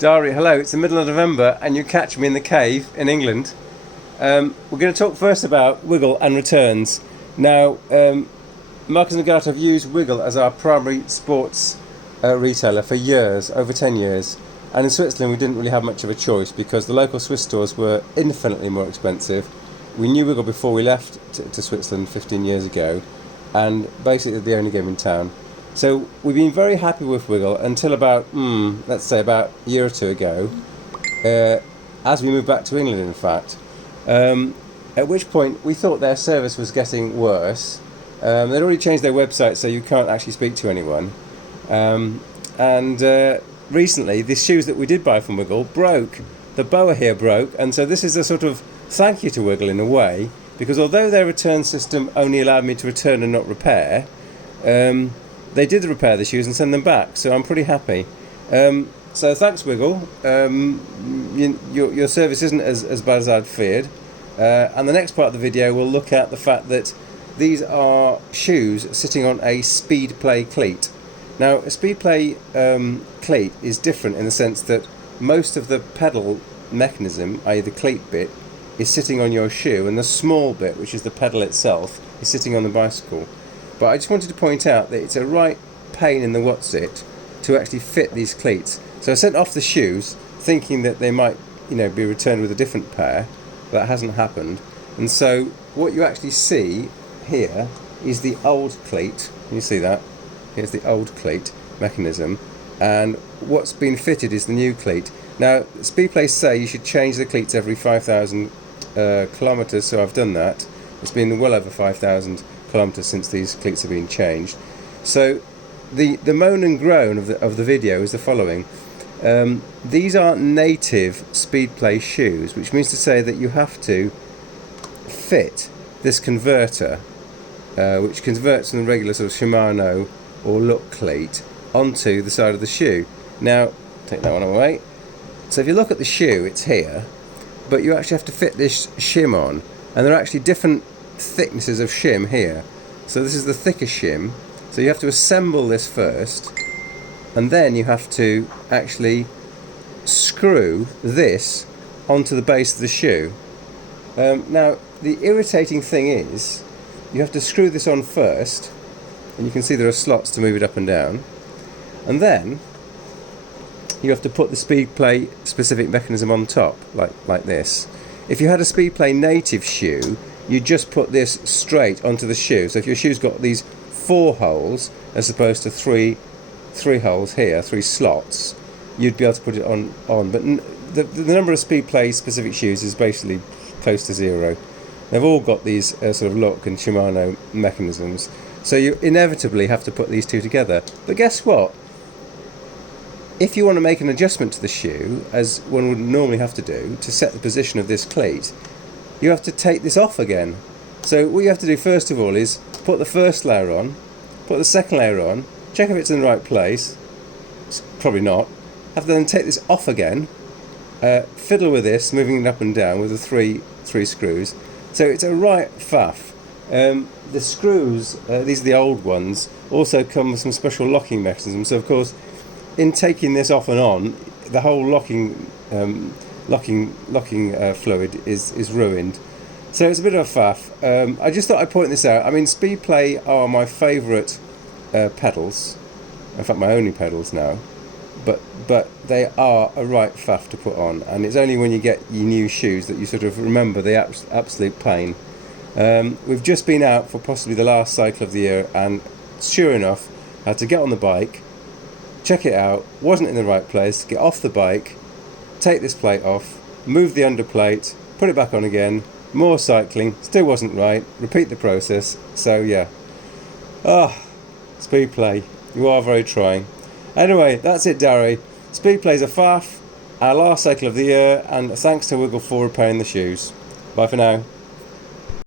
Dari, hello, it's the middle of November and you catch me in the cave in England. We're going to talk first about Wiggle and returns. Now, Marcus and Agatha have used Wiggle as our primary sports retailer for years, over 10 years. And in Switzerland we didn't really have much of a choice because the local Swiss stores were infinitely more expensive. We knew Wiggle before we left to Switzerland 15 years ago, and basically the only game in town. So we've been very happy with Wiggle until about, let's say about a year or two ago, as we moved back to England in fact, at which point we thought their service was getting worse. They'd already changed their website so you can't actually speak to anyone. Recently the shoes that we did buy from Wiggle broke. The boa here broke, and so this is a sort of thank you to Wiggle in a way, because although their return system only allowed me to return and not repair, they did repair the shoes and send them back, so I'm pretty happy. So thanks Wiggle, your service isn't as bad as I'd feared. And the next part of the video will look at the fact that these are shoes sitting on a SpeedPlay cleat. Now a SpeedPlay cleat is different in the sense that most of the pedal mechanism, i.e. the cleat bit, is sitting on your shoe, and the small bit, which is the pedal itself, is sitting on the bicycle. But I just wanted to point out that it's a right pain in the what's-it to actually fit these cleats. So I sent off the shoes thinking that they might, be returned with a different pair. That hasn't happened. And so what you actually see here is the old cleat. Can you see that? Here's the old cleat mechanism. And what's been fitted is the new cleat. Now, SpeedPlay say you should change the cleats every 5,000 kilometres, so I've done that. It's been well over 5,000 kilometres since these cleats have been changed. So the moan and groan of the video is the following. These aren't native SpeedPlay shoes, which means to say that you have to fit this converter, which converts from the regular sort of Shimano or look cleat onto the side of the shoe. Now, take that one away. So if you look at the shoe, it's here, but you actually have to fit this shim on, and there are actually different thicknesses of shim here. So this is the thicker shim, so you have to assemble this first, and then you have to actually screw this onto the base of the shoe. Now the irritating thing is you have to screw this on first, and you can see there are slots to move it up and down, and then you have to put the SpeedPlay specific mechanism on top, like this. If you had a SpeedPlay native shoe, you just put this straight onto the shoe. So if your shoe's got these 4 holes as opposed to three holes here, 3 slots, you'd be able to put it on. But the number of SpeedPlay specific shoes is basically close to 0. They've all got these sort of look and Shimano mechanisms. So you inevitably have to put these two together. But guess what? If you want to make an adjustment to the shoe, as one would normally have to do, to set the position of this cleat, you have to take this off again. So what you have to do first of all is put the first layer on, put the second layer on, check if it's in the right place. It's probably not. Have to then take this off again, fiddle with this, moving it up and down with the three screws. So it's a right faff. The screws, these are the old ones, also come with some special locking mechanisms. So of course, in taking this off and on, the whole locking fluid is ruined. So it's a bit of a faff. I just thought I'd point this out. I mean, SpeedPlay are my favourite pedals. In fact, my only pedals now. But they are a right faff to put on, and it's only when you get your new shoes that you sort of remember the absolute pain. We've just been out for possibly the last cycle of the year, and sure enough, I had to get on the bike, check it out, wasn't in the right place, get off the bike, take this plate off, move the underplate, put it back on again, more cycling, still wasn't right, repeat the process. So yeah, SpeedPlay, you are very trying. Anyway, that's it, Dari. SpeedPlay's a faff, our last cycle of the year, and thanks to Wiggle for repairing the shoes. Bye for now.